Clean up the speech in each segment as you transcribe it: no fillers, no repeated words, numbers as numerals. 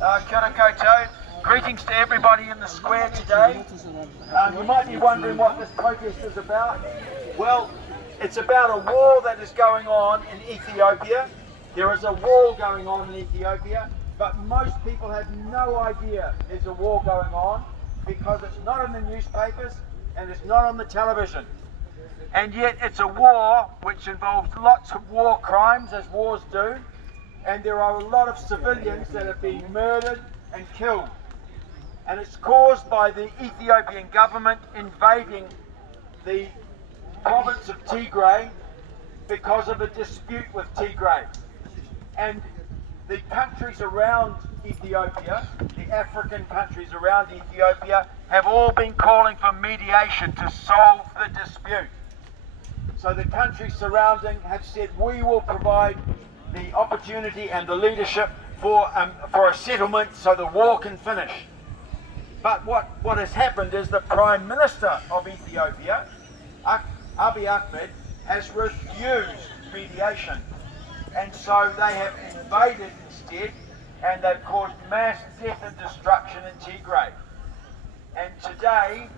Kia ora koutou. Greetings to everybody in the square today. You might be wondering what this protest is about. Well, it's about a war that is going on in Ethiopia. There is a war going on in Ethiopia, but most people have no idea there's a war going on because it's not in the newspapers and it's not on the television. And yet it's a war which involves lots of war crimes, as wars do, and there are a lot of civilians that are being murdered and killed. And it's caused by the Ethiopian government invading the province of Tigray because of a dispute with Tigray. And the countries around Ethiopia, the African countries around Ethiopia, have all been calling for mediation to solve the dispute. So the countries surrounding have said, we will provide the opportunity and the leadership for a settlement so the war can finish. But what has happened is the Prime Minister of Ethiopia, Abiy Ahmed, has refused mediation. And so they have invaded instead, and they've caused mass death and destruction in Tigray. And today,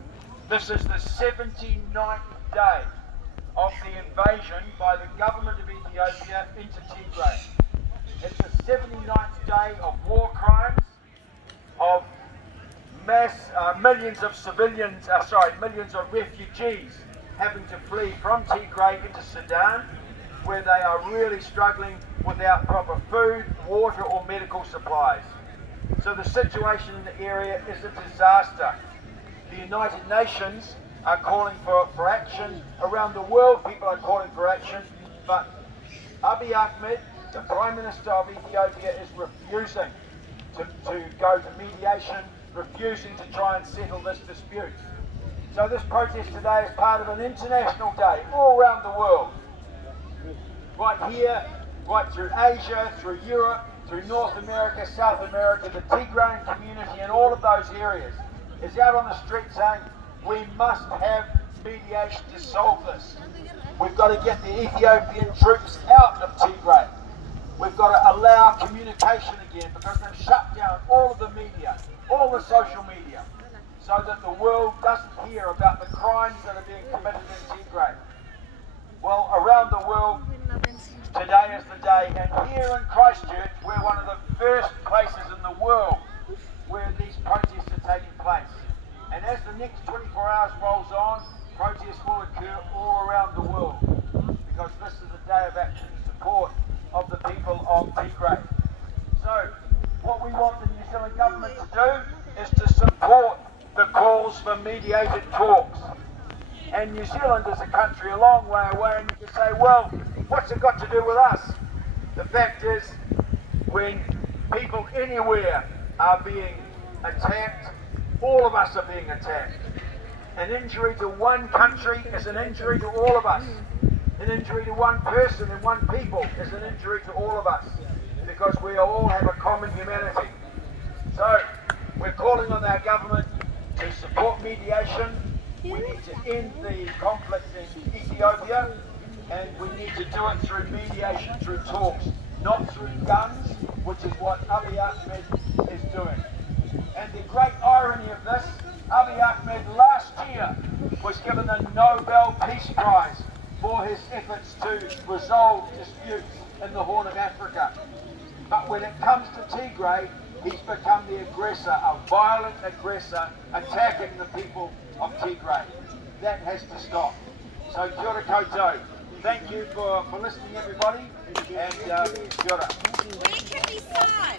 this is the 79th day of the invasion by the government of Ethiopia into Tigray. It's the 79th day of war crimes, of millions of millions of refugees having to flee from Tigray into Sudan, where they are really struggling without proper food, water or medical supplies. So the situation in the area is a disaster. The United Nations are calling for action. Around the world people are calling for action, but Abiy Ahmed, the Prime Minister of Ethiopia, is refusing to go to mediation, refusing to try and settle this dispute. So this protest today is part of an international day all around the world. Right here, right through Asia, through Europe, through North America, South America, the Tigrayan community and all of those areas is out on the street saying, we must have mediation to solve this. We've got to get the Ethiopian troops out of Tigray. We've got to allow communication again because they've shut down all of the media, all the social media, so that the world doesn't hear about the crimes that are being committed in Tigray. Well, around the world, today is the day, and here in Christchurch, we're one of the first places in the world where these protests are taking place. And as the next 24 hours rolls on, protests will occur all around the world, because this is a day of action in support of the people of Tigray. So, what we want the New Zealand government to do is to support the calls for mediated talks. And New Zealand is a country a long way away, and you can say, well, what's it got to do with us? The fact is, when people anywhere are being attacked, all of us are being attacked. An injury to one country is an injury to all of us. An injury to one person and one people is an injury to all of us, because we all have a common humanity. So, we're calling on our government to support mediation. We need to end the conflict in Ethiopia, and we need to do it through mediation, through talks, not through guns, which is what Abiy Ahmed is doing. And the great irony of this, Abiy Ahmed last year was given the Nobel Peace Prize for his efforts to resolve disputes in the Horn of Africa. But when it comes to Tigray, he's become the aggressor, a violent aggressor, attacking the people of Tigray. That has to stop. So kia ora koutou. Thank you for listening, everybody, and kia ora. Where can we sign?